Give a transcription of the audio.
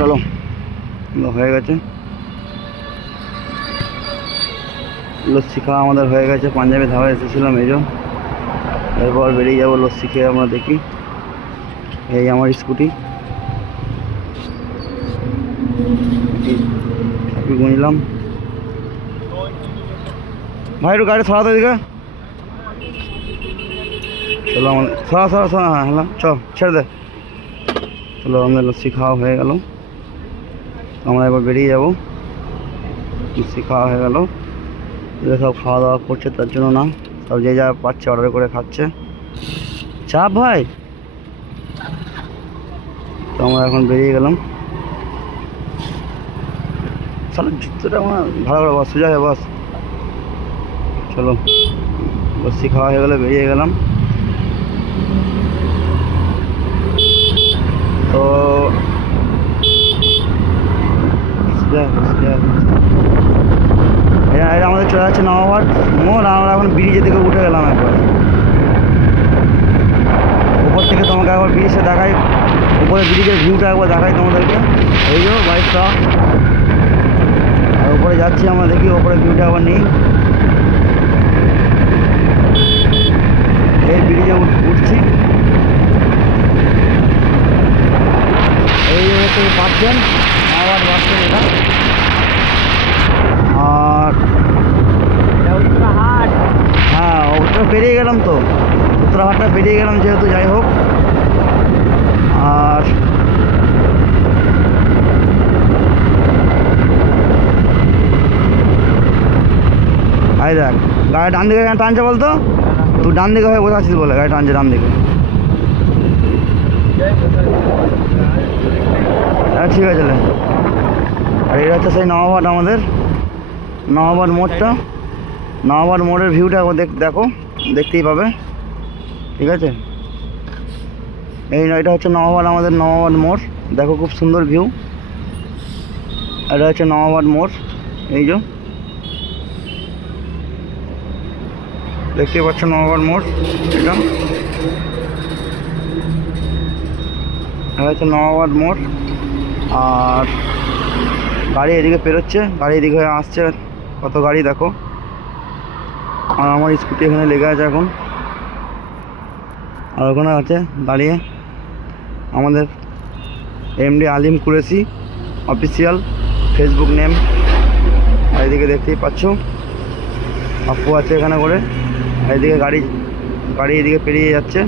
চলো হয়ে গেছে, লস্যি খাওয়া আমাদের হয়ে গেছে। পাঞ্জাবি ধাবা এসেছিলাম, এই যে এরপর বেরিয়ে যাবো লস্যি খেয়ে। আমরা দেখি, এই আমার স্কুটি গুনলাম। ভাই একটু গাড়ি সরাতে দিকে, চলো আমাদের সরা। হ্যাঁ হ্যাঁ চ, ছেড়ে দে। চলো আমাদের লস্যি খাওয়া হয়ে গেল, আমরা এবার বেরিয়ে যাবো। লস্যি খাওয়া হয়ে গেল, সব খাওয়া দাওয়া করছে, তার জন্য না, সব যে যা পাচ্ছে অর্ডার করে খাচ্ছে। চাপ ভাই। তো আমরা এখন বেরিয়ে গেলাম। চলো জুতোটা আমার ভালো করে বস, সোজা হয়ে বস। চলো লস্যি খাওয়া হয়ে গেলে বেরিয়ে গেলাম। তো এটা আমাদের চলে যাচ্ছে নবাবহাট মোড়। আমরা এখন ব্রিজের দিকে উঠে গেলাম একবার। উপর থেকে তোমাকে একবার ব্রিজটা দেখাই, উপরে ব্রিজের ভিউটা একবার দেখাই তোমাদেরকে। এই যে বাইকটা, আর উপরে যাচ্ছি আমরা, দেখি উপরে ভিউটা আবার নেই। এই ব্রিজে উঠছি, এই হচ্ছে bus stand, Nababhat bus stand এটা। আর উত্তরাহাট, হ্যাঁ ওটা পেরিয়ে গেলাম, তো উত্তরাহাটটা পেরিয়ে গেলাম যেহেতু, যাই হোক। আর আই দেখ গাড়ি ডান দিকে টানছে বলতো, তুই ডান দিকে হয়ে বসে আছিস বলে গাড়ি টানছে ডান দিকে। হ্যাঁ ঠিক আছে। আর এটা হচ্ছে সেই নবাবহাট, আমাদের নবাবহাট মোড়টা। নবাবহাট মোড়ের ভিউটা দেখো, দেখতেই পাবে, ঠিক আছে। এটা হচ্ছে নবাবহাট, আমাদের নবাবহাট মোড়, দেখো খুব সুন্দর ভিউ। এটা হচ্ছে নবাবহাট মোড়, এই যে দেখতে পাচ্ছ নবাবহাট মোড়। এটা হচ্ছে নবাবহাট মোড়। আর গাড়ি এদিকে পেরোচ্ছে, গাড়ি এদিকে হয়ে আসছে, কত গাড়ি দেখো। আর আমার স্কুটি এখানে লেগে আছে এখন। আর ওখানে আছে দাঁড়িয়ে আমাদের এমডি আলিম কুরেশি অফিসিয়াল ফেসবুক নেম। আর এদিকে দেখতেই পাচ্ছ আপু আছে এখানে করে। আর এদিকে গাড়ি এদিকে পেরিয়ে যাচ্ছে।